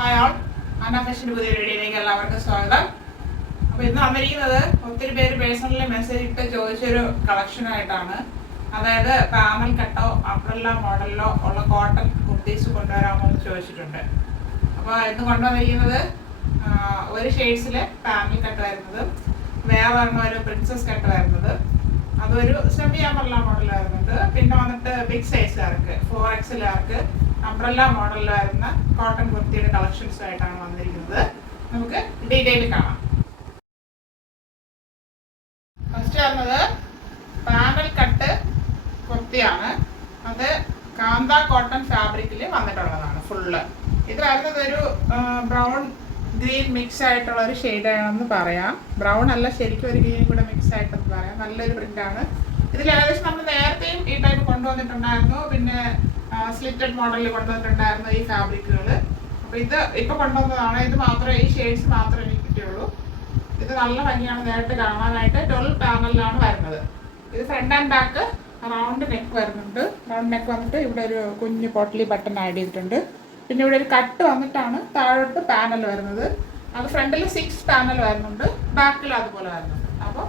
Hi all, അന്ന ഫാഷൻ്റെ പുതിയ വീഡിയോയിലേക്ക് എല്ലാവർക്കും സ്വാഗതം. അപ്പോൾ ഇന്ന് വന്നിരിക്കുന്നത് ഒത്തിരി പേര് പേഴ്സണലി മെസ്സേജ് ഇട്ട് ചോദിച്ചൊരു കളക്ഷനായിട്ടാണ്. അതായത് പാനൽ കട്ടോ അംബ്രല്ല മോഡലിലോ ഉള്ള കോട്ടൺ കുർത്തീസ് കൊണ്ടുവരാമോ എന്ന് ചോദിച്ചിട്ടുണ്ട്. അപ്പോൾ ഇന്ന് കൊണ്ടുവന്നിരിക്കുന്നത് ഒരു ഷെയ്ഡ്സിൽ പാനൽ കട്ട് വരുന്നത്, വേറെ ഒരു പ്രിൻസസ് കട്ട് വരുന്നത്, അതൊരു സെമി അംബ്രല്ല മോഡൽ വരുന്നുണ്ട്. പിന്നെ വന്നിട്ട് ബിഗ് സൈസുകാർക്ക് 4XLകാർക്ക് അംബ്രല്ല മോഡലിൽ വരുന്ന കോട്ടൺ കുർത്തിയുടെ കളക്ഷൻസ് ആയിട്ടാണ് വന്നിരിക്കുന്നത്. നമുക്ക് ഡീറ്റെയിൽ കാണാം. ഫസ്റ്റ് വരുന്നത് പാനൽ കട്ട് കുർത്തിയാണ്. അത് കാന്ത കോട്ടൺ ഫാബ്രിക്കിൽ വന്നിട്ടുള്ളതാണ് ഫുള്ള്. ഇത് വരുന്നത് ഒരു ബ്രൗൺ ഗ്രീൻ മിക്സ് ആയിട്ടുള്ള ഒരു ഷെയ്ഡാണെന്ന് പറയാം. ബ്രൗൺ അല്ല, ശരിക്കും ഒരു ഗ്രീൻ കൂടെ മിക്സ് ആയിട്ടെന്ന് പറയാം. നല്ലൊരു പ്രിന്റാണ്. ഇതിൽ ഏകദേശം നമ്മൾ നേരത്തെയും ഈ ടൈപ്പ് കൊണ്ടുവന്നിട്ടുണ്ടായിരുന്നു. പിന്നെ സ്ലിറ്റഡ് മോഡലിൽ കൊണ്ടുവന്നിട്ടുണ്ടായിരുന്നു ഈ ഫാബ്രിക്കുകൾ. അപ്പോൾ ഇത് ഇപ്പോൾ കൊണ്ടുവന്നതാണ്. ഇത് മാത്രമേ, ഈ ഷെയ്ഡ്സ് മാത്രമേ എനിക്ക് കിട്ടിയുള്ളൂ. ഇത് നല്ല ഭംഗിയാണ് നേരിട്ട് കാണാനായിട്ട്. 12 പാനലിലാണ് വരുന്നത്. ഇത് front and back round neck വരുന്നുണ്ട്. റൗണ്ട് നെക്ക് വന്നിട്ട് ഇവിടെ ഒരു കുഞ്ഞ് പോട്ടലി ബട്ടൺ ആഡ് ചെയ്തിട്ടുണ്ട്. പിന്നെ ഇവിടെ ഒരു കട്ട് വന്നിട്ടാണ് താഴോട്ട് പാനൽ വരുന്നത്. അത് ഫ്രണ്ടിൽ 6 പാനൽ വരുന്നുണ്ട്, ബാക്കിൽ അതുപോലെ വരുന്നുണ്ട്. അപ്പോൾ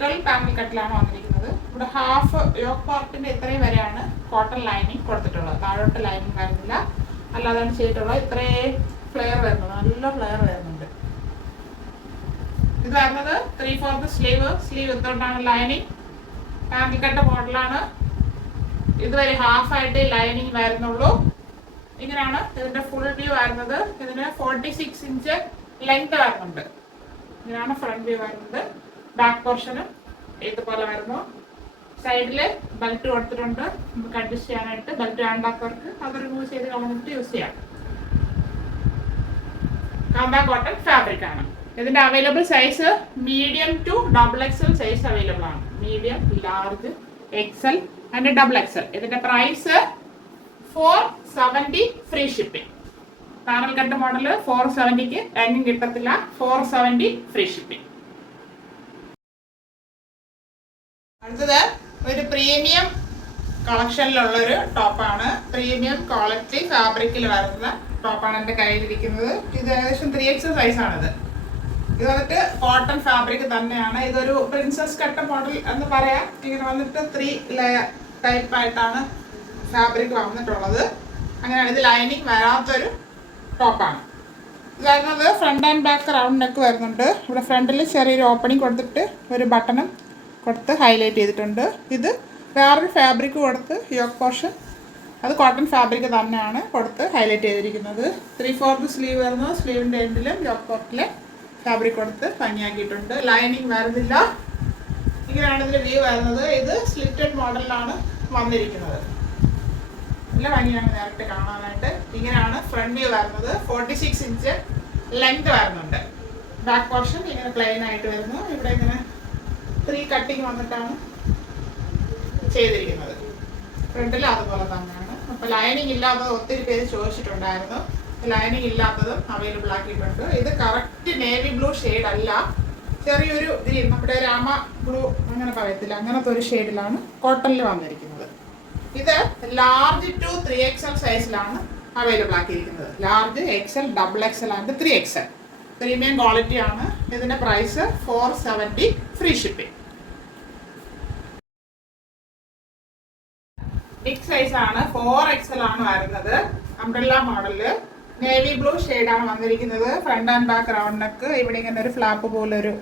12 പാനൽ കട്ടിലാണ് വന്നിരിക്കുന്നത്. ഇവിടെ ഹാഫ് യോക്ക് പാർട്ടിൻ്റെ ഇത്രയും വരെയാണ് കോട്ടൺ ലൈനിങ് കൊടുത്തിട്ടുള്ളത്. താഴോട്ട് ലൈനിങ് വരുന്നില്ല, അല്ലാതാണ് ചെയ്തിട്ടുള്ളത്. ഇത്രയും ഫ്ലെയർ വരുന്നത്, നല്ല ഫ്ലെയർ വരുന്നുണ്ട്. ഇത് വരുന്നത് 3/4 സ്ലീവ് ഇട്ടുകൊണ്ടാണ് ലൈനിങ്. പാനൽ കട്ട മോഡലാണ്. ഇതുവരെ ഹാഫായിട്ട് ലൈനിങ് വരുന്നുള്ളൂ. ഇങ്ങനെയാണ് ഇതിന്റെ ഫുൾ വ്യൂ വരുന്നത്. ഇതിന് 46 ഇഞ്ച് ലെങ്ത് വരുന്നുണ്ട്. ഇങ്ങനെയാണ് ഫ്രണ്ട് വ്യൂ വരുന്നത്. ബാക്ക് പോർഷനും ഇതുപോലെ വരുന്നു. സൈഡില് ബെൽറ്റ് കൊടുത്തിട്ടുണ്ട്. നമുക്ക് അഡ്ജസ്റ്റ് ചെയ്യാനായിട്ട് ബെൽറ്റ് വേണ്ടാത്തവർക്ക് അത് റിമൂവ് ചെയ്ത് കളഞ്ഞിട്ട് യൂസ് ചെയ്യാം. കാന്ത കോട്ടൺ ഫാബ്രിക് ആണ്. ഇതിന്റെ available size medium to XXL size available ആണ്. Medium, large, XL and XXL. ഇതിന്റെ price 470 free shipping. Panel cut model 470ക്ക് എങ്ങും കിട്ടത്തില്ല. 470 ഫ്രീ ഷിപ്പിംഗ്. അടുത്തത് ഒരു പ്രീമിയം കളക്ഷനിലുള്ളൊരു ടോപ്പാണ്. പ്രീമിയം ക്വാളിറ്റി ഫാബ്രിക്കിൽ വരുന്ന ടോപ്പാണ് എൻ്റെ കയ്യിലിരിക്കുന്നത്. ഇത് ഏകദേശം 3XL സൈസാണിത്. ഇത് വന്നിട്ട് കോട്ടൺ ഫാബ്രിക് തന്നെയാണ്. ഇതൊരു പ്രിൻസസ് കട്ട് മോഡൽ എന്ന് പറയാം. ഇങ്ങനെ വന്നിട്ട് 3 ലെയർ ടൈപ്പ് ആയിട്ടാണ് ഫാബ്രിക് വന്നിട്ടുള്ളത്. അങ്ങനെയാണ്. ഇത് ലൈനിങ് വരാത്തൊരു ടോപ്പാണ്. ഇത് വരുന്നത് front and back round neck വരുന്നുണ്ട്. ഇവിടെ ഫ്രണ്ടിൽ ചെറിയൊരു ഓപ്പണിങ് കൊടുത്തിട്ട് ഒരു ബട്ടണും കൊടുത്ത് ഹൈലൈറ്റ് ചെയ്തിട്ടുണ്ട്. ഇത് വേറൊരു ഫാബ്രിക് കൊടുത്ത് യോക്ക് പോർഷൻ, അത് കോട്ടൺ ഫാബ്രിക് തന്നെയാണ് കൊടുത്ത് ഹൈലൈറ്റ് ചെയ്തിരിക്കുന്നത്. 3/4 സ്ലീവ് വരുന്നു. സ്ലീവിൻ്റെ എൻഡിലും യോക്ക് പോർട്ടിലെ ഫാബ്രിക് കൊടുത്ത് ഭംഗിയാക്കിയിട്ടുണ്ട്. ലൈനിങ് വരുന്നില്ല. ഇങ്ങനെയാണ് ഇതിൻ്റെ വ്യൂ വരുന്നത്. ഇത് സ്ലിറ്റഡ് മോഡലിലാണ് വന്നിരിക്കുന്നത്. നല്ല ഭംഗിയാണ് നേരിട്ട് കാണാനായിട്ട്. ഇങ്ങനെയാണ് ഫ്രണ്ട് വ്യൂ വരുന്നത്. 46 ഇഞ്ച് ലെങ്ത് വരുന്നുണ്ട്. ബാക്ക് പോർഷൻ ഇങ്ങനെ പ്ലെയിൻ ആയിട്ട് വരുന്നു. ഇവിടെ ഇങ്ങനെ 3 കട്ടിങ് വന്നിട്ടാണ് ചെയ്തിരിക്കുന്നത്. ഫ്രണ്ടിൽ അതുപോലെ തന്നെയാണ്. അപ്പോൾ ലൈനിങ് ഇല്ലാത്തത് ഒത്തിരി പേര് ചോദിച്ചിട്ടുണ്ടായിരുന്നു. ലൈനിങ് ഇല്ലാത്തതും അവൈലബിൾ ആക്കിയിട്ടുണ്ട്. ഇത് കറക്റ്റ് നേവി ബ്ലൂ ഷെയ്ഡ് അല്ല, ചെറിയൊരു ഗ്രീൻ, നമ്മുടെ രാമ ബ്ലൂ അങ്ങനെ പറയത്തില്ല, അങ്ങനത്തെ ഒരു ഷെയ്ഡിലാണ് കോട്ടണിൽ വന്നിരിക്കുന്നത്. ഇത് ലാർജ് ടു 3XL സൈസിലാണ് അവൈലബിൾ ആക്കിയിരിക്കുന്നത്. Large, XL, XXL and 3XL. Premium quality ആണ്. ഇതിന്റെ price 470 free shipping. Big size ആണ്. 4XL ആണ് വരുന്നത്. അംബ്രല്ല മോഡല് നേവി ബ്ലൂ ഷെയ്ഡാണ് വന്നിരിക്കുന്നത്. Front and back round neck. ഇവിടെ ഇങ്ങനെ ഒരു ഫ്ലാപ്പ് പോലെ ഒരു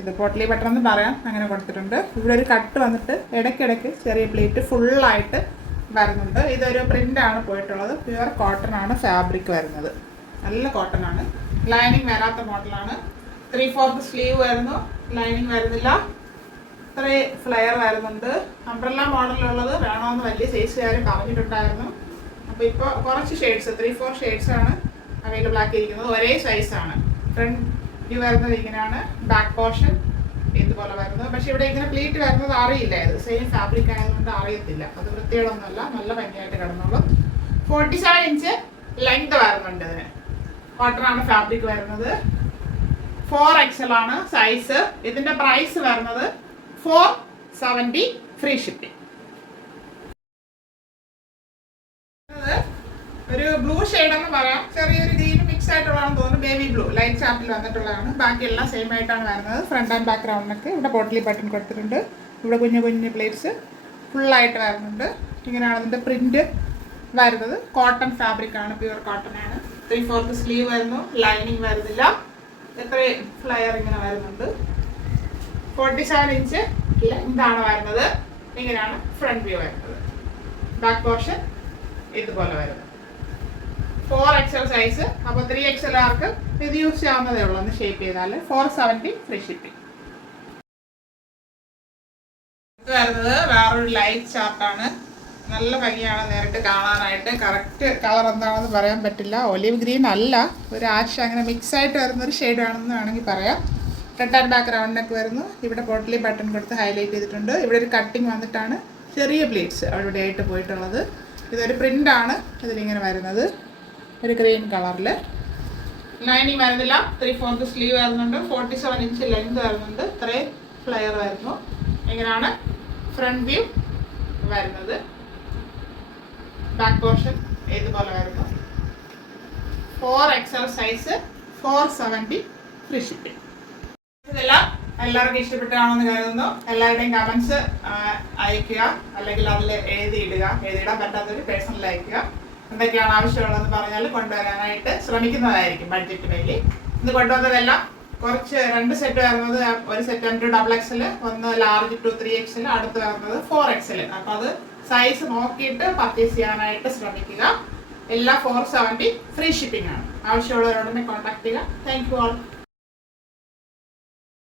ഇത് പോട്ടലി ബട്ടൺ എന്ന് പറയാം, അങ്ങനെ കൊടുത്തിട്ടുണ്ട്. ഇവിടെ ഒരു കട്ട് വന്നിട്ട് ഇടയ്ക്കിടയ്ക്ക് ചെറിയ പ്ലേറ്റ് ഫുള്ളായിട്ട് വരുന്നുണ്ട്. ഇതൊരു പ്രിൻ്റാണ് പോയിട്ടുള്ളത്. പ്യുവർ കോട്ടൺ ആണ് ഫാബ്രിക് വരുന്നത്. നല്ല കോട്ടൺ ആണ്. ലൈനിങ് വരാത്ത മോഡലാണ്. 3/4 സ്ലീവ് വരുന്നു. ലൈനിങ് വരുന്നില്ല. ഇത്രയും ഫ്ലെയർ വരുന്നുണ്ട്. അംബ്രല്ല മോഡലുള്ളത് വേണമെന്ന് വലിയ സൈസുകാർ പറഞ്ഞിട്ടുണ്ടായിരുന്നു. അപ്പോൾ ഇപ്പോൾ കുറച്ച് ഷെയ്ഡ്സ്, 3-4 ഷെയ്ഡ്സ് ആണ് അവൈലബിൾ ആക്കിയിരിക്കുന്നത്. ഒരേ സൈസാണ്. ഫ്രണ്ട് വ്യൂ വരുന്നത് ഇങ്ങനെയാണ്. ബാക്ക് പോർഷൻ ഇതുപോലെ വരുന്നത്. പക്ഷെ ഇവിടെ ഇങ്ങനെ പ്ലീറ്റ് വരുന്നത് അറിയില്ല. ഇത് സെയിം ഫാബ്രിക് ആയതുകൊണ്ട് അറിയത്തില്ല. അത് വൃത്തിയോടൊന്നുമല്ല, നല്ല ഭംഗിയായിട്ട് കിടന്നോളും. 47 ഇഞ്ച് ലെങ്ത് വരുന്നുണ്ട്. ഇതിന് കോട്ടണാണ് ഫാബ്രിക് വരുന്നത്. 4XL ആണ് സൈസ്. ഇതിന്റെ പ്രൈസ് വരുന്നത് 470 ഫ്രീ ഷിപ്പിംഗ്. ഒരു ബ്ലൂ ഷെയ്ഡ് എന്ന് പറയാം, ചെറിയൊരു ഗ്രീൻ മിക്സ് ആയിട്ട് നേവി ബ്ലൂ ലൈറ്റ് ചാർട്ടിൽ വന്നിട്ടുള്ളതാണ്. ബാക്കിയെല്ലാം സെയിം ആയിട്ടാണ് വരുന്നത്. ഫ്രണ്ട് ആൻഡ് ബാക്ക് റൗണ്ടിനൊക്കെ ഇവിടെ പോട്ട്ലി ബട്ടൺ കൊടുത്തിട്ടുണ്ട്. ഇവിടെ കുഞ്ഞു കുഞ്ഞു പ്ലേറ്റ്സ് ഫുള്ളായിട്ട് വരുന്നുണ്ട്. ഇങ്ങനെയാണ് അതിൻ്റെ പ്രിൻറ്റ് വരുന്നത്. കോട്ടൺ ഫാബ്രിക് ആണ്, പ്യുവർ കോട്ടൺ ആണ്. 3/4 സ്ലീവ് വരുന്നു, ലൈനിങ് വരുന്നില്ല. എത്രയും ഫ്ലയർ ഇങ്ങനെ വരുന്നുണ്ട്. 47 ഇഞ്ച് ലെങ്താണ് വരുന്നത്. ഇങ്ങനെയാണ് ഫ്രണ്ട് വ്യൂ വരുന്നത്. ബാക്ക് പോർഷൻ ഇതുപോലെ വരുന്നത്. 4XL size. അപ്പോൾ 3XL ആർക്ക് ഇത് യൂസ് ചെയ്യാവുന്നതേ ഉള്ളൂ. ഒന്ന് ഷേപ്പ് ചെയ്താൽ 470 ഫ്രീ ഷിപ്പിംഗ്. ഇത് വരുന്നത് വേറൊരു ലൈറ്റ് ചാർട്ടാണ്. നല്ല ഭംഗിയാണ് നേരിട്ട് കാണാനായിട്ട്. കറക്റ്റ് കളർ എന്താണെന്ന് പറയാൻ പറ്റില്ല. ഒലിവ് ഗ്രീൻ അല്ല, ഒരു ആഷ് അങ്ങനെ മിക്സ് ആയിട്ട് വരുന്നൊരു ഷെയ്ഡാണെന്ന് വേണമെങ്കിൽ പറയാം. ഫ്രണ്ട് ആൻഡ് ബാക്ക് റൗണ്ടിനൊക്കെ വരുന്നു. ഇവിടെ പോട്ട്ലി ബട്ടൺ കൊടുത്ത് ഹൈലൈറ്റ് ചെയ്തിട്ടുണ്ട്. ഇവിടെ ഒരു കട്ടിങ് വന്നിട്ടാണ് ചെറിയ പ്ലീറ്റ്സ് അവിടെ ആയിട്ട് പോയിട്ടുള്ളത്. ഇതൊരു പ്രിൻ്റാണ് ഇതിലിങ്ങനെ വരുന്നത്, ഒരു ഗ്രീൻ കളറിൽ. ലൈനിങ് വരുന്നില്ല. 3/4 സ്ലീവ് വരുന്നുണ്ട്. 47 ഇഞ്ച് ലെങ്ത് വരുന്നുണ്ട്. ഇത്രയും ഫ്ലെയർ വരുന്നു. ഇങ്ങനെയാണ് ഫ്രണ്ട് വ്യൂ വരുന്നത്. ബാക്ക് പോർഷൻ ഇതുപോലെ വരുന്നു. 4XL size, 470 free shipping. ഇതെല്ലാം എല്ലാവർക്കും ഇഷ്ടപ്പെട്ടാണെന്ന് കരുതുന്നു. എല്ലാവരുടെയും കമൻസ് അയക്കുക, അല്ലെങ്കിൽ അതിൽ എഴുതിയിടാൻ പറ്റാത്തൊരു പേഴ്സണൽ അയക്കുക. എന്തൊക്കെയാണ് ആവശ്യമുള്ളതെന്ന് പറഞ്ഞാൽ കൊണ്ടുവരാനായിട്ട് ശ്രമിക്കുന്നതായിരിക്കും ബഡ്ജറ്റ് വേണ്ടി. ഇത് കൊണ്ടുവന്നതെല്ലാം കുറച്ച് 2 സെറ്റ് വരുന്നത്, ഒരു സെറ്റ് M2XXL, ഒന്ന് ലാർജ് ടു 3XL, അടുത്ത് വരുന്നത് 4XL. അപ്പോൾ അത് സൈസ് നോക്കിയിട്ട് പർച്ചേസ് ചെയ്യാനായിട്ട് ശ്രമിക്കുക. എല്ലാം 470 ഫ്രീ ഷിപ്പിംഗ് ആണ്. ആവശ്യമുള്ളവരോടൊന്ന് കോൺടാക്ട് ചെയ്യുക. Thank you all.